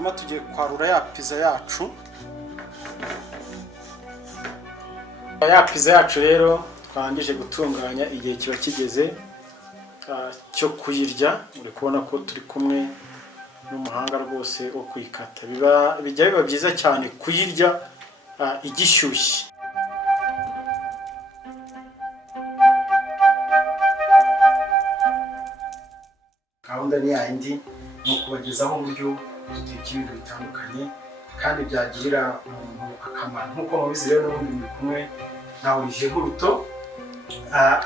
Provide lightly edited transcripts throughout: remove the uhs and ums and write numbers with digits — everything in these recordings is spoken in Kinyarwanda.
hanyuma tugiye kwarura ya pizza yacu. Ya pizza yacu rero twarangije gutunganya, igihe kiba kigeze cyo kuyirya. Uri kubona ko turi kumwe n'umuhanga rwose wo kuyikata. Bijya biba byiza cyane kuyirya igishyushye. Gahunda ni yindi no kubagezaho uburyo duteka ibintu bitandukanye kandi byagirira umuntu akamaro. Nk'uko mubizi rero n'ubundi muri kumwe na Olivier Buruto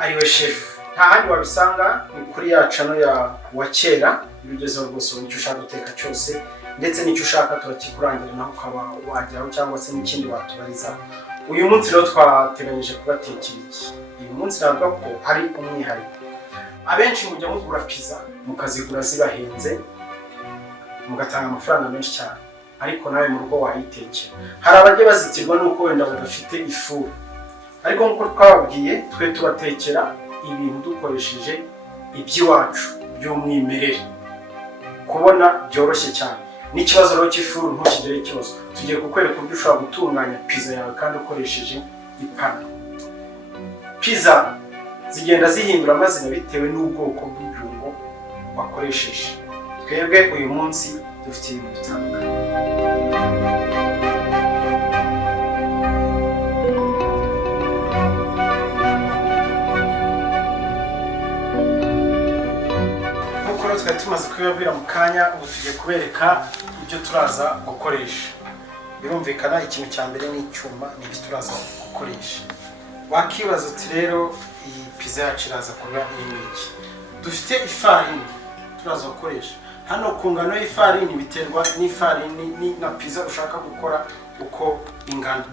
ariwe chef. Nta handi wabisanga ni kuri ya channel ya Wakera. Bigezeho rwose icyo ushaka guteka cyose ndetse n'icyo ushaka turakikurangira naho ukaba wajyaho cyangwa se n'ikindi watubarizaho. Uyu munsi rero twateganyije kubatekera iki. Uyu munsi navuga ko ari umwihariko. Abenshi mujya mugura pizza mukazigura zibahenze mugatanga amafaranga menshi cyane, ariko nawe mu rugo wayitekera. Hari abajye bazitirwa nuko wenda badafite ifu, ariko nkuko twababwiye twe tubatekera ibintu dukoresheje iby'iwacu by'umwimerere, kubona byoroshye cyane. N'ikibazo rero cy'ifuru ntukigire ikibazo, tugiye kukwereka uburyo ushobora gutunganya pizza yawe kandi ukoresheje ipanu. Pizza zigenda zihindura amazina bitewe n'ubwoko bw'ibirungo wakoresheje. Twebwe uyu munsi dufite ibintu bitandukanye. Nk'uko rero twari tumaze kubibabwira mu kanya, ubu tugiye kubereka ibyo turaza gukoresha. Birumvikana ikintu cya mbere ni icyuma, n'ibyo turaza gukoresha. Wakibaza uti rero iyi pizza yacu iraza kuba iki? Dufite ifarini turaza gukoresha. Hano ku ngano y'ifarini biterwa n'ifarini na pizza ushaka gukora uko ingana,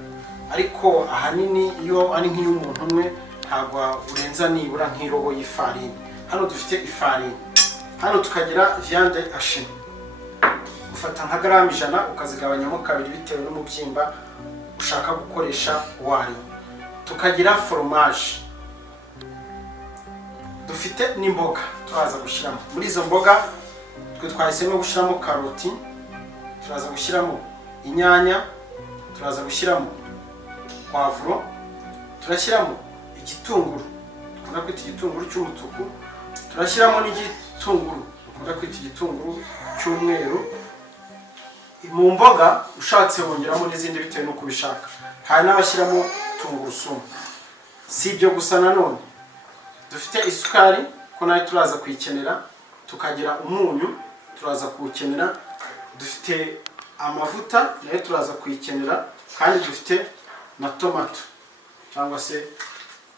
ariko ahanini iyo ari nk'iy'umuntu umwe ntabwo urenza nibura nk'irobo y'ifarini. Hano dufite ifarini. Hano tukagira viande hachée. Ufata nka gramme 100 ukazigabanyamo kabiri bitewe n'umubyimba ushaka gukoresha wari. Tukagira fromage. Dufite n'imboga turaza gushyiramo. Muri izo mboga twe twahisemo gushyiramo karoti, turaza gushyiramo inyanya, turaza gushyiramo poivro, turashyiramo igitunguru, dukunda kwita igitunguru cy'umutuku, turashyiramo n'igitunguru, dukunda kwita igitunguru cy'umweru. Mu mboga ushatse wongeramo n'izindi bitewe n'uko ubishaka. Hari n'abashyiramo tungurusumu. Si ibyo gusa, nanone dufite isukari ko nayo turaza kuyikenera, tukagira umunyu turaza kuwukenera, dufite amavuta nayo turaza kuyikenera, kandi dufite na tomato cyangwa se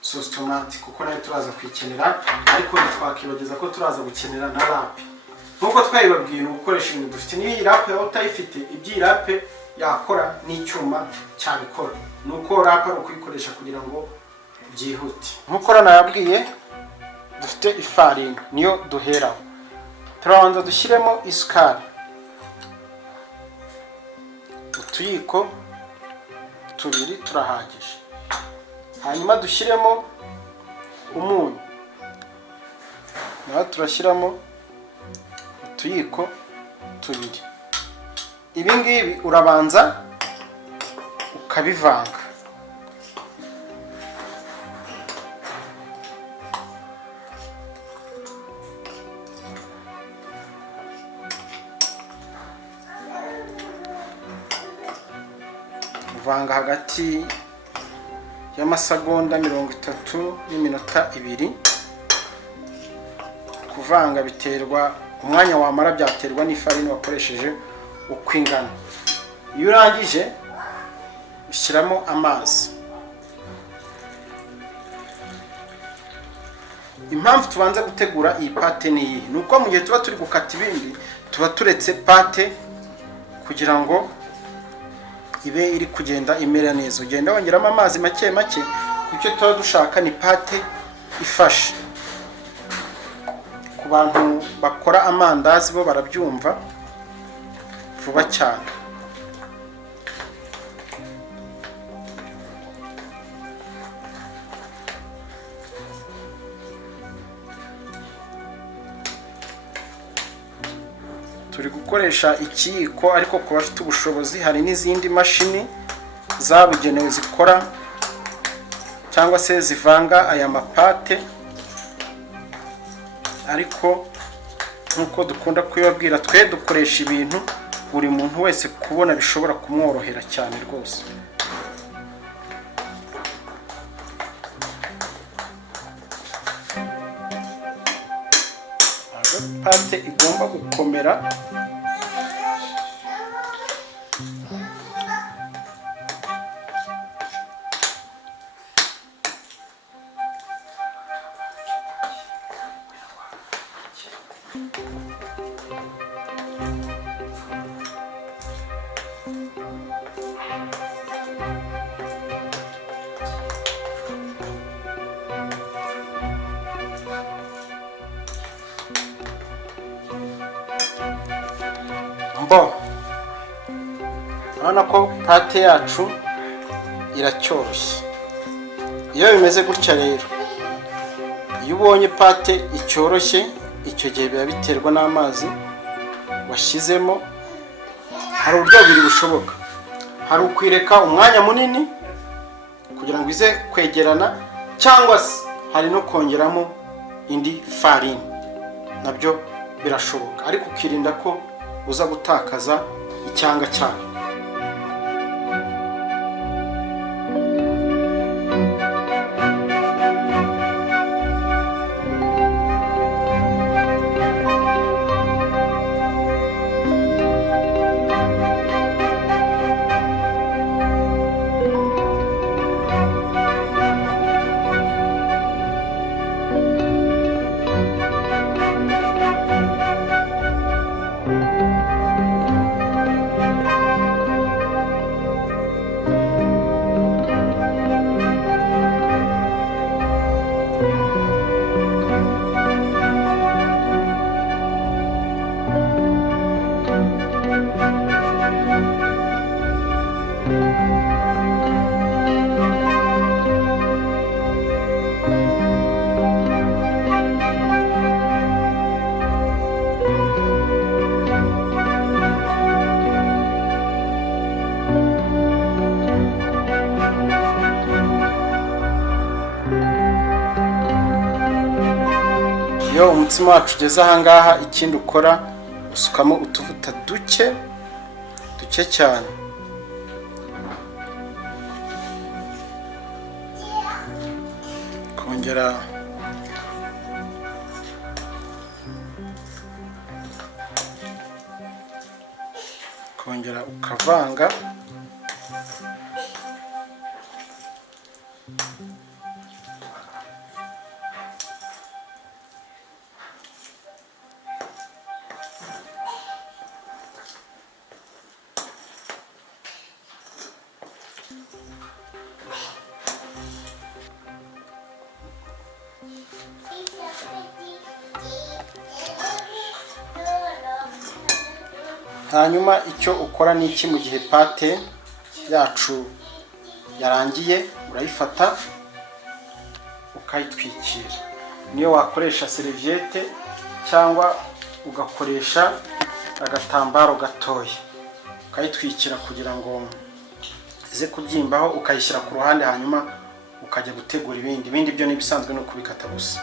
sauce tomate kuko nayo turaza kuyikenera, ariko ntitwakibageza ko turaza gukenera na rape. Nkuko twabibabwiye ni ugukoresha ibintu dufite. Niyo rape yawe utayifite, ibyo rape yakora n'icyuma cyabikora. Nuko rape ari ukuyikoresha kugira ngo byihute. Nkuko nababwiye dufite ifarini niyo duheraho. Turabanza dushyiremo isukari, utuyiko tubiri turahagije. Hanyuma dushyiremo umunyu, naho turashyiramo utuyiko tubiri. Ibi ngibi urabanza ukabivanga. Uvanga hagati y'amasegonda 30 n'iminota 2. Kuvanga biterwa umwanya wamara, byaterwa n'ifarini wakoresheje uko ingana. Iyo urangije ushyiramo amazi. Impamvu tubanza gutegura iyi pate ni iyi, nuko mu gihe tuba turi gukata ibindi tuba turetse pate kugira ngo ibe iri kugenda imera neza. Ugenda wongeramo amazi make make kuko tuba dushaka ni pate ifashe. Ku bantu bakora amandazi bo barabyumva vuba cyane. turi gukoresha ikiyiko, ariko ku bafite ubushobozi hari n'izindi mashini zabugenewe zikora cyangwa se zivanga aya mapate, ariko nk'uko dukunda kubibabwira, twe dukoresha ibintu buri muntu wese kubona bishobora kumworohera cyane rwose. Pate igomba gukomera, urabona ko pate yacu iracyoroshye. Iyo bimeze gutya rero, iyo ubonye pate icyoroshye, icyo gihe biba biterwa n'amazi washyizemo. Hari uburyo bubiri bushoboka: hari ukwireka umwanya munini kugira ngo ize kwegerana, cyangwa se hari no kongeramo indi farini, nabyo birashoboka, ariko ukirinda ko uza gutakaza icyanga cyayo. Iyo umutsima wacu ugeze ahangaha, ikindi ukora usukamo utuvuta duke cyane, kongera ukavanga. Hanyuma icyo ukora ni iki? Mu gihe pate yacu yarangiye, urayifata ukayitwikira. Niyo wakoresha serviette cyangwa ugakoresha agatambaro gatoya, ukayitwikira kugira ngo ize kubyimbaho, ukayishyira ku ruhande, hanyuma ukajya gutegura ibindi byo nibisanzwe no kubikata gusa.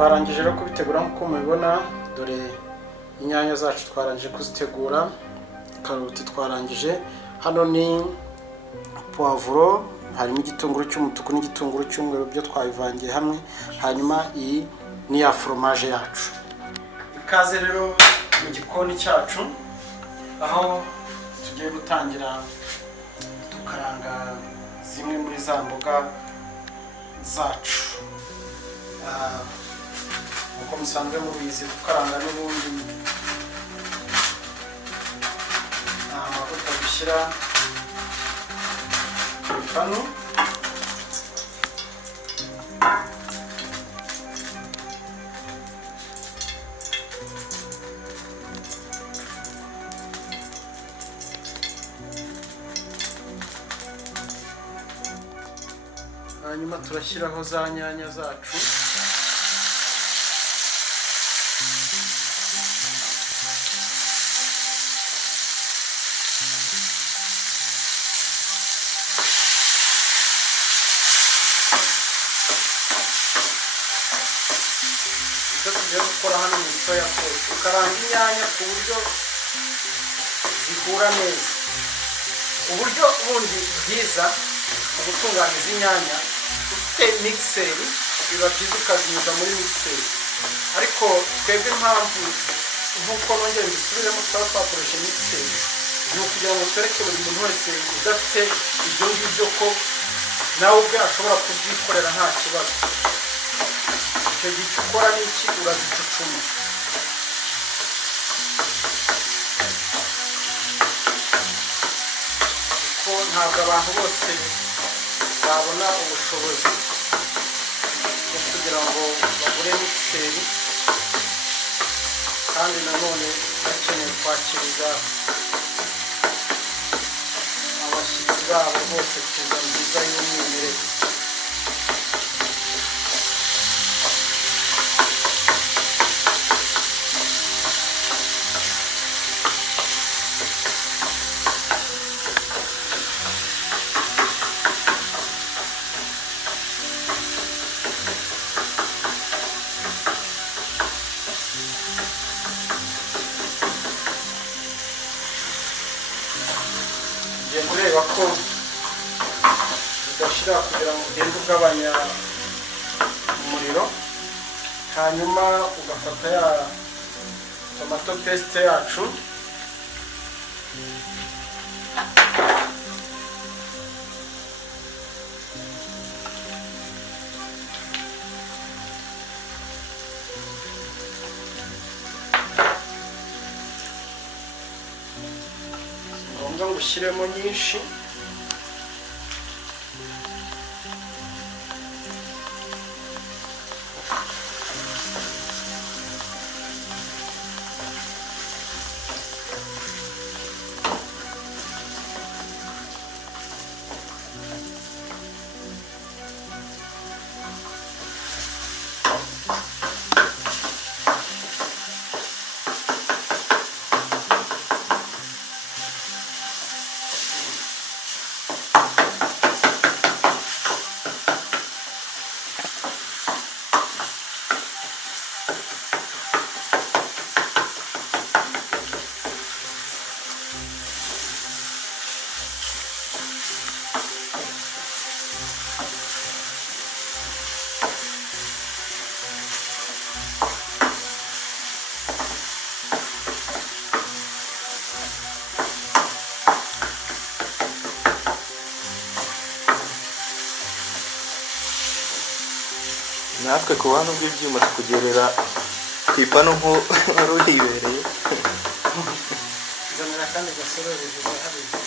Twarangije rero kubitegura nk'uko mubibona. Dore inyanya zacu twarangije kuzitegura, karoti twarangije, hano ni poivro, harimo igitunguru cy'umutuku n'igitunguru cy'umweru, byo twabivangiye hamwe. Hanyuma iyi ni ya fromage yacu. Ikaze rero mu gikoni cyacu, aho tugiye gutangira gukaranga zimwe muri za mboga zacu. Uko musanzwe mubizi gukaranga n'ubundi amavuta gushyira ku ipanu, hanyuma turashyiraho za nyanya zacu, icyo tugiye gukora hano mu soya sauce, ukaranga inyanya ku buryo zihura neza. Uburyo bundi bwiza mu gutunganya izi nyanya, ufite mixeri biba byiza ukazinyuza muri mixeri, ariko twebwe impamvu nk'uko nongera mbisubiremo twaba twakoresha mixeri ni ukugira ngo twereke buri muntu wese udafite ibyo ngibyo ko nawe ubwe ashobora kubyikorera nta kibazo. Icyo gihe icyo ukora ni iki? Urazicucuma. Kuko ntabwo abantu bose babona ubushobozi bwo kugira ngo bagure mixeri, kandi nanone bakeneye kwakiriza abashyitsi babo bose pizza nziza y'umwimerere. Ugiye kureba ko udashyira kugira ngo ugende ugabanya umuriro, hanyuma ugafata ya tomato paste yacu ngombwa ngo ushyiremo nyinshi, natwe ku bantu bw'ibyuma tukugerera ku ipanu nko wari uhibereye. nzanira kandi gasorori hariya.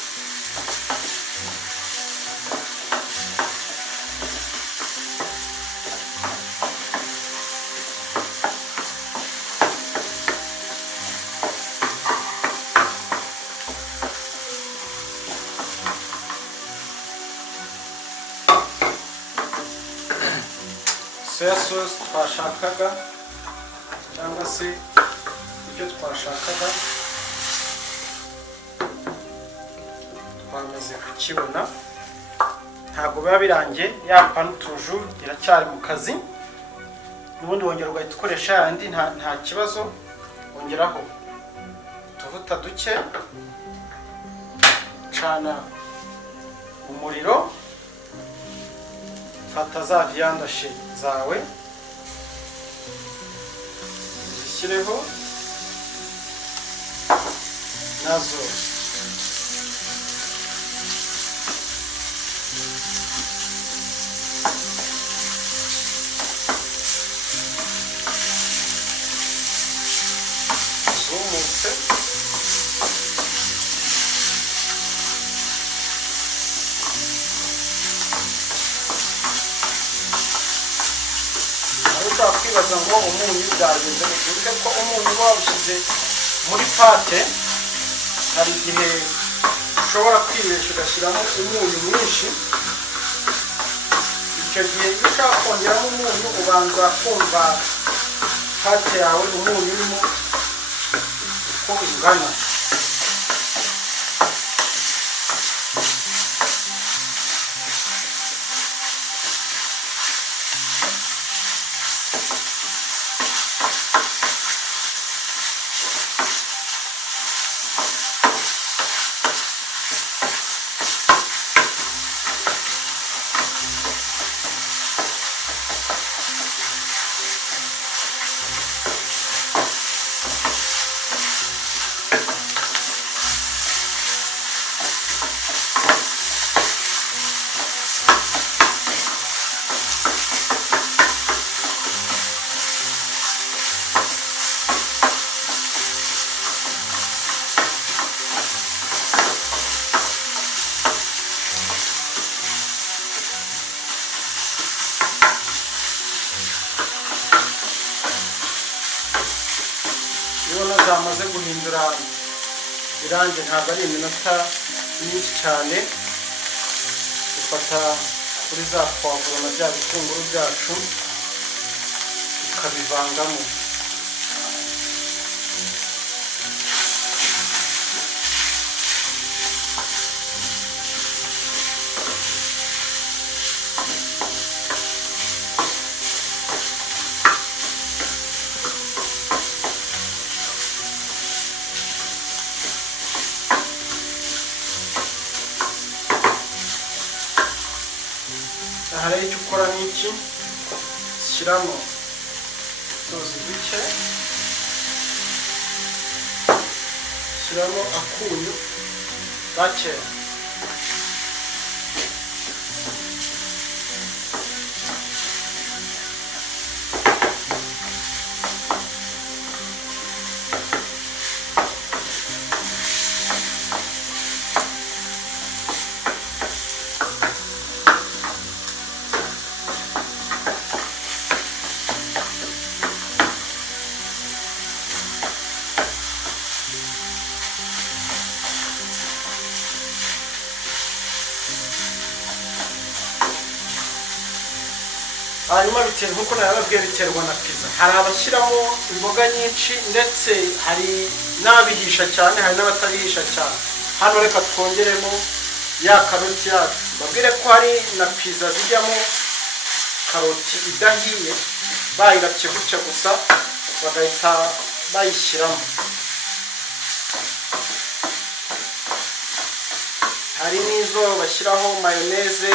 Soya sauce twashakaga cyangwa se ibyo twashakaga twamaze kukibona, ntabwo biba birangiye. Ya panu toujours iracyari mu kazi, ubundi wongera ugahita ukoresha yandi nta kibazo. Wongeraho utuvuta duke, cana umuriro, fata za viandashe zawe zishyireho nazo zumutse. Nawe ushobora kwibaza ngo umunyu byagenze bivuze ko umunyu uba wawushyize muri pate, hari igihe ushobora kwibesha ugashyiramo umunyu mwinshi. Icyo gihe iyo ushaka kongeramo umunyu ubanza kumva pate yawe umunyu urimo uko ungana. Iyo zamaze guhindura irangi, ntabwo ari iminota myinshi cyane, ufata kuri za pavuro na bya bitunguru byacu ukabivangamo. Aha rero icyo ukora ni iki, shyiramo utuzi duke, shyiramo akunyu gake, hanyuma biterwa nk'uko nababwiye, biterwa na pizza. Hari abashyiramo imboga nyinshi ndetse hari n'abihisha cyane, hari n'abatabihisha cyane. Hano reka twongeremo ya karoti yacu. Babwire ko hari na pizza zijyamo karoti idahiye, bayirabye gutya gusa bagahita bayishyiramo. Hari n'izo bashyiraho mayoneze.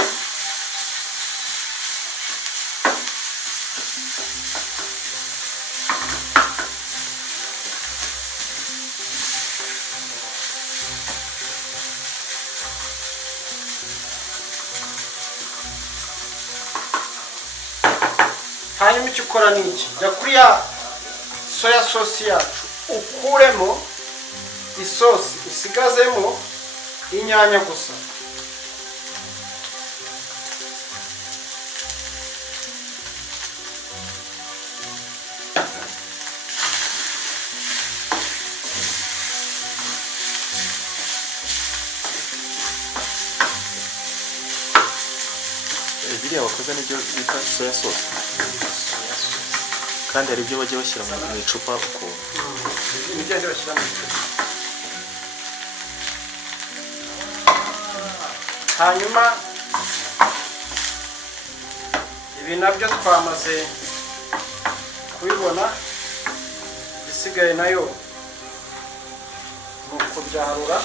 Hanyuma icyo ukora ni iki, jya kuri ya soya sosi yacu ukuremo isosi, usigazemo inyanya gusa. biriya wakoze nibyo bita soya sauce, kandi hari ibyo bajya bashyira mu icupa ukuntu ibyo bashyira mu icupa. Hanyuma ibi nabyo twamaze kubibona, isigaye nayo ni ukubyarura.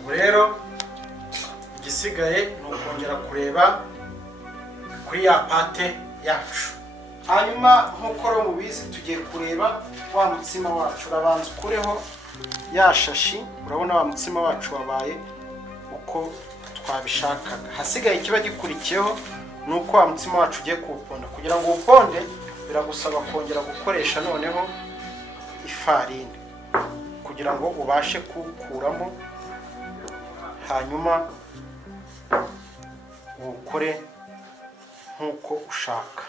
ubu rero igisigaye ni ukongera kureba kuri ya pate yacu. Hanyuma nk'uko rero mubizi tugiye kureba wa mutsima wacu. Urabanza ukureho ya shashi, urabona wa mutsima wacu wabaye uko twabishakaga. Hasigaye ikiba gikurikiyeho ni uko wa mutsima wacu ugiye kuwuponda. Kugira ngo uwuponde biragusaba kongera gukoresha noneho ifarini kugira ngo ubashe kuwukuramo, hanyuma uwukore nk'uko ushaka.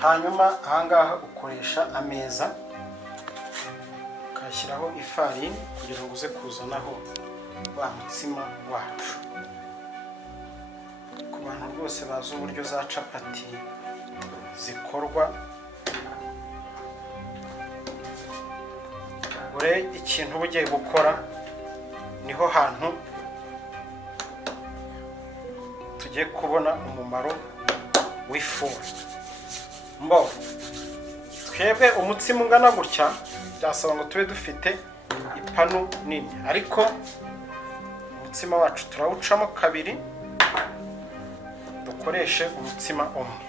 Hanyuma ahangaha ukoresha ameza ukashyiraho ifarini kugira ngo uze kuzanaho wa mutsima wacu. Ku bantu rwose bazi uburyo za capati zikorwa, ure ikintu uba ugiye gukora niho hantu tugiye kubona umumaro w'ifu. Mbo twebwe umutsima ungana gutya byasaba ngo tube dufite ipanu nini, ariko umutsima wacu turawucamo kabiri dukoreshe umutsima umwe.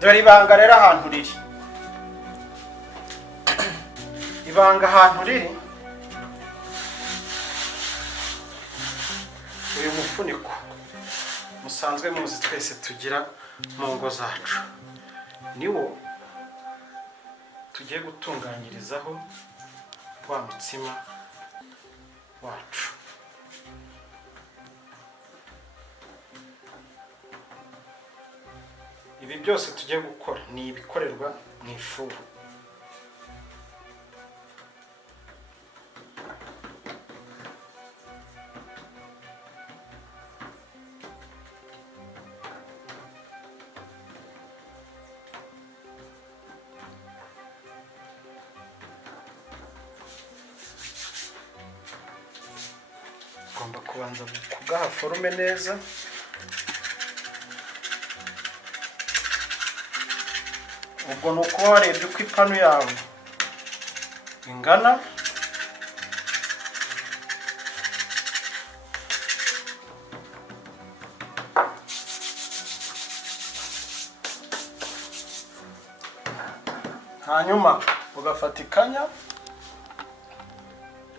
Dore ibanga rero ahantu riri. Ibanga ahantu riri, uyu mufuniko musanzwe muzi twese tugira mu ngo zacu, niwo tugiye gutunganyirizaho wa mutsima wacu. Ibi byose tugiye gukora ni ibikorerwa mu ifuru. Ugomba kubanza kugaha forume neza, ubwo ni ukuba warebye uko ipanu yawe ingana, hanyuma ugafata ikanya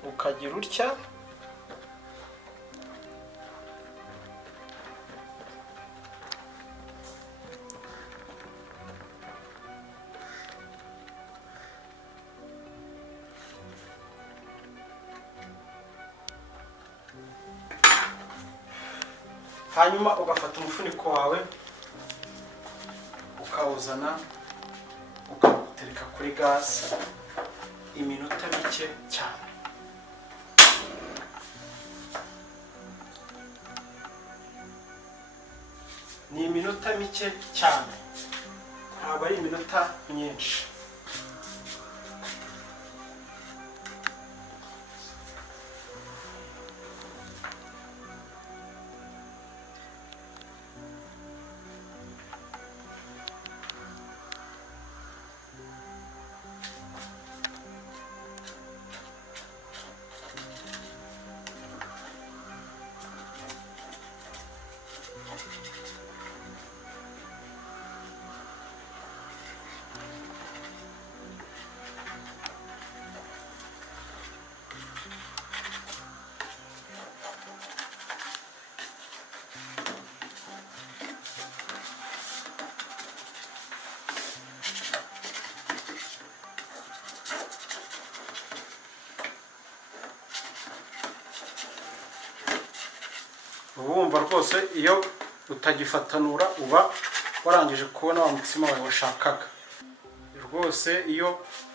ukagira utya, hanyuma ugafata umufuniko wawe ukawuzana ukawutereka kuri gaze iminota mike cyane. Ni iminota mike cyane, ntabwo ari iminota myinshi. Wumva rwose iyo utagifatanura uba warangije kubona wa mutsima wawe washakaga. Rwose iyo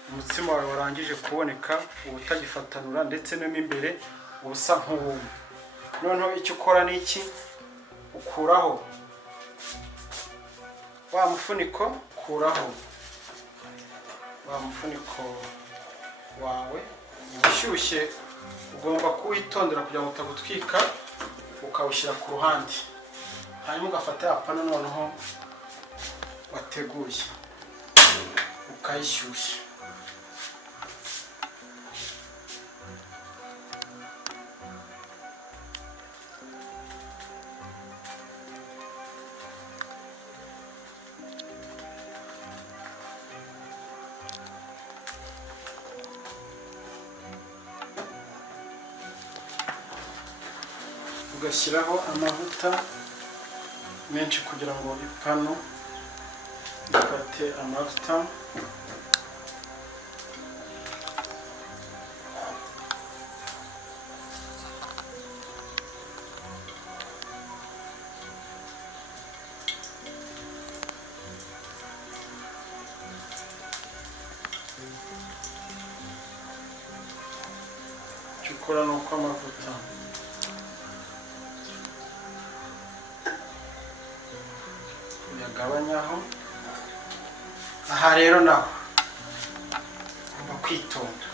umutsima wawe warangije kuboneka uba utagifatanura ndetse no imbere ubusa nk'uwumye. Noneho icyo ukora ni iki? Ukuraho wa mufuniko, wa mufuniko wawe ushyushye, ugomba kuwitondera kugira ngo utagutwika, ukawushyira ku ruhande. Hanyuma ugafata ya pano noneho wateguye ukayishyushya. Ugashyiraho amavuta menshi kugira ngo ipanu ifate amavuta. Icyo ukora ni uko amavuta uyagabanyaho. Aha rero naho ugomba kwitonda.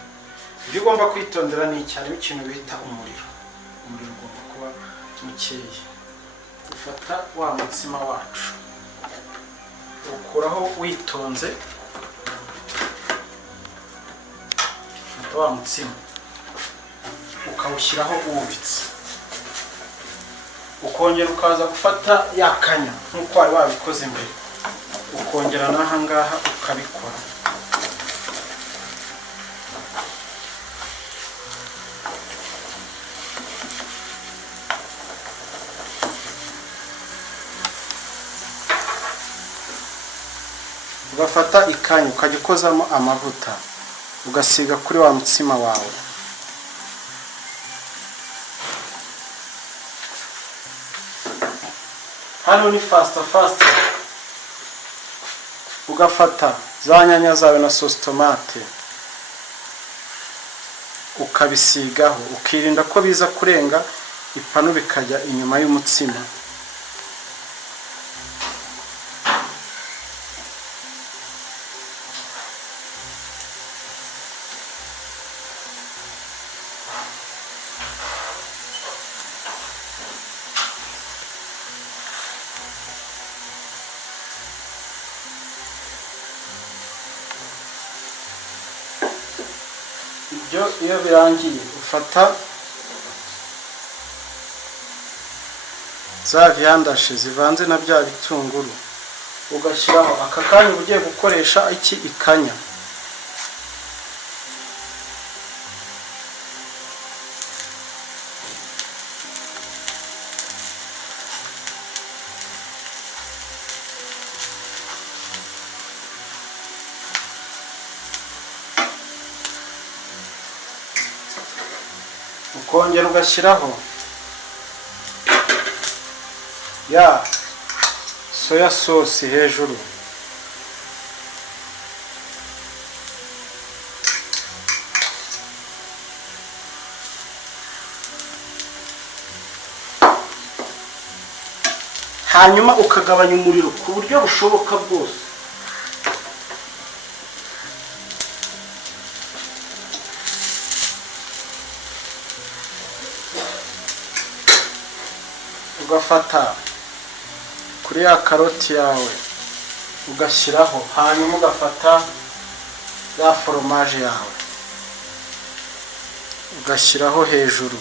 Ibyo ugomba kwitondera ni cyane ikintu bita umuriro. Umuriro ugomba kuba mukeya. Ufata wa mutsima wacu ukuraho witonze. Ufata wa mutsima ukawushyiraho wubitse, ukongera ukaza gufata yakanya nk'uko wari wabikoze mbere, ukongera n'aha ngaha ukabikora. Ugafata ikanya ukajya ukozamo amavuta ugasiga kuri wa mutsima wawe. Hano ni fast. Ugafata za nyanya zawe na sauce tomate ukabisigaho, ukirinda ko biza kurenga ipanu bikajya inyuma y'umutsima. Iyo birangiye ufata za viandashe zivanze na bya bitunguru ugashyiraho. Aka kanya ugiye gukoresha iki ikanya. ukongera ugashyiraho ya soya sauce hejuru. Hanyuma ukagabanya umuriro ku buryo bushoboka bwose. Ugafata kuri ya karoti yawe ugashyiraho, hanyuma ugafata ya foromaje yawe ugashyiraho hejuru.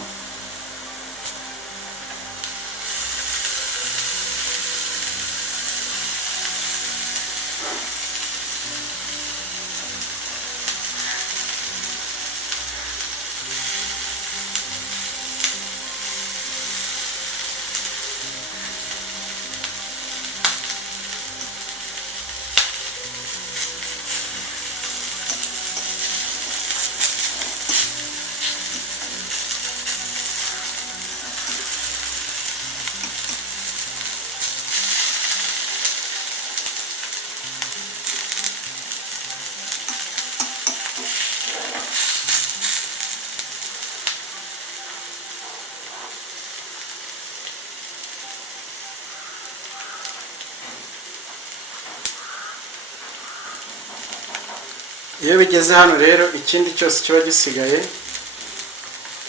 Iyo bigeze hano rero, ikindi cyose kiba gisigaye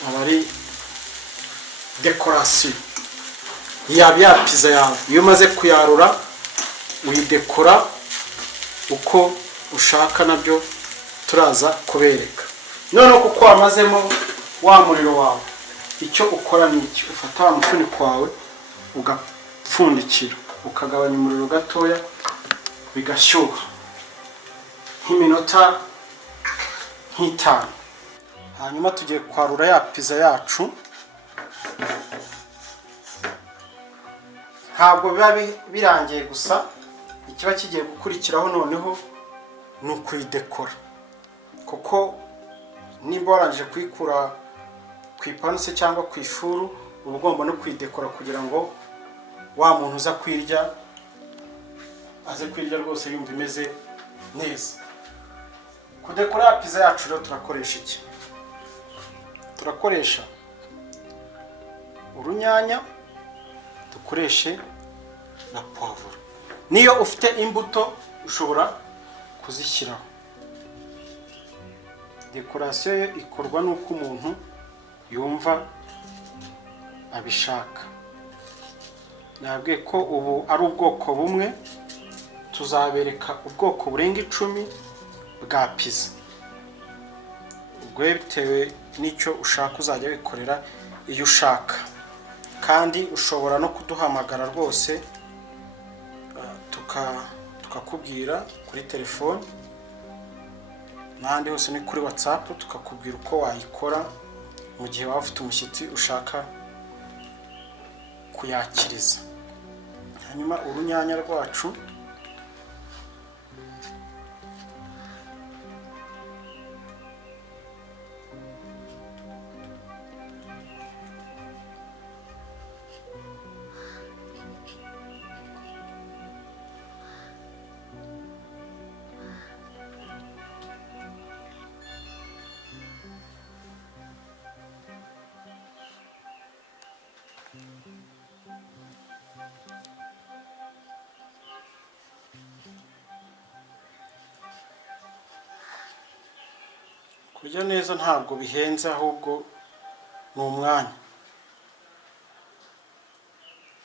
aba ari dekorasiyo ya pizza yawe. Iyo umaze kuyarura uyidekora uko ushaka, nabyo turaza kubereka. Noneho kuko wamazemo wa muriro wawe, icyo ukora ni iki: ufata wa mufuniko wawe ugapfundikira, ukagabanya umuriro gatoya, bigashyuha nk'iminota nk'itanu. Hanyuma tugiye kwarura ya pizza yacu. Ntabwo biba birangiye gusa, ikiba kigiye gukurikiraho noneho ni ukuyidekora, kuko niba warangije kuyikura ku ipanu se cyangwa ku ifuru, uba ugomba no kuyidekora kugira ngo wa muntu uza kwirya aze kwirya rwose yumva imeze neza. Kudekora ya pizza yacu rero turakoresha iki? Turakoresha urunyanya, dukoreshe na poivre. Niyo ufite imbuto ushobora kuzishyiraho. Dekorasiyo yo ikorwa n'uko umuntu yumva abishaka. Nabwiye ko ubu ari ubwoko bumwe, tuzabereka ubwoko burenga 10 bwa pizza. Ubwo bitewe n'icyo ushaka uzajya wikorera iyo ushaka. Kandi ushobora no kuduhamagara rwose tukakubwira kuri telefone, n'ahandi hose ni kuri WhatsApp, tukakubwira uko wayikora mu gihe waba ufite umushyitsi ushaka kuyakiriza. Hanyuma urunyanya rwacu kurya neza ntabwo bihenze, ahubwo ni umwanya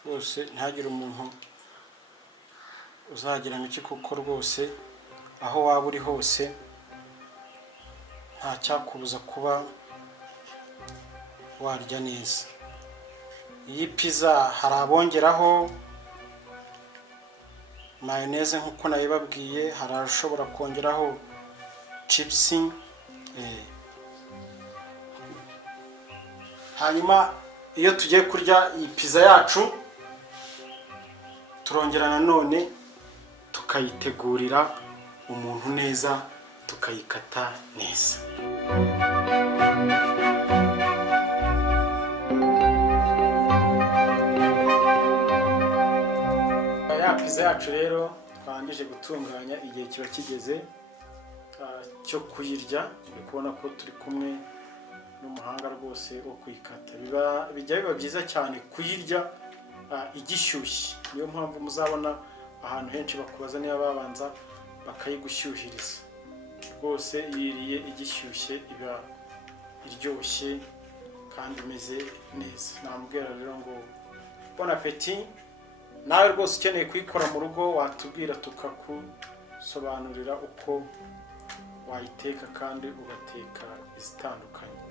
rwose. Ntagire umuntu uzagira ngo iki, kuko rwose aho waba uri hose nta cyakubuza kuba warya neza. Iyi pizza hari abongeraho mayonnaise nk'uko nabibabwiye, hari ashobora kongeraho chips. Hanyuma iyo tugiye kurya iyi pizza yacu, turongera nanone tukayitegurira umuntu neza, tukayikata neza. pizza yacu rero twarangije gutunganya, igihe kiba kigeze cyo kuyirya. uri kubona ko turi kumwe n'umuhanga rwose wo kuyikata. bijya biba byiza cyane kuyirya igishyushye. niyo mpamvu muzabona ahantu henshi bakubaza niba babanza bakayigushyuhiriza. rwose yiriye igishyushye iba iryoshye kandi imeze neza. namubwira rero ngo bon appétit. nawe rwose ukeneye kuyikora mu rugo watubwira tukakusobanurira uko wayiteka kandi ugateka izitandukanye.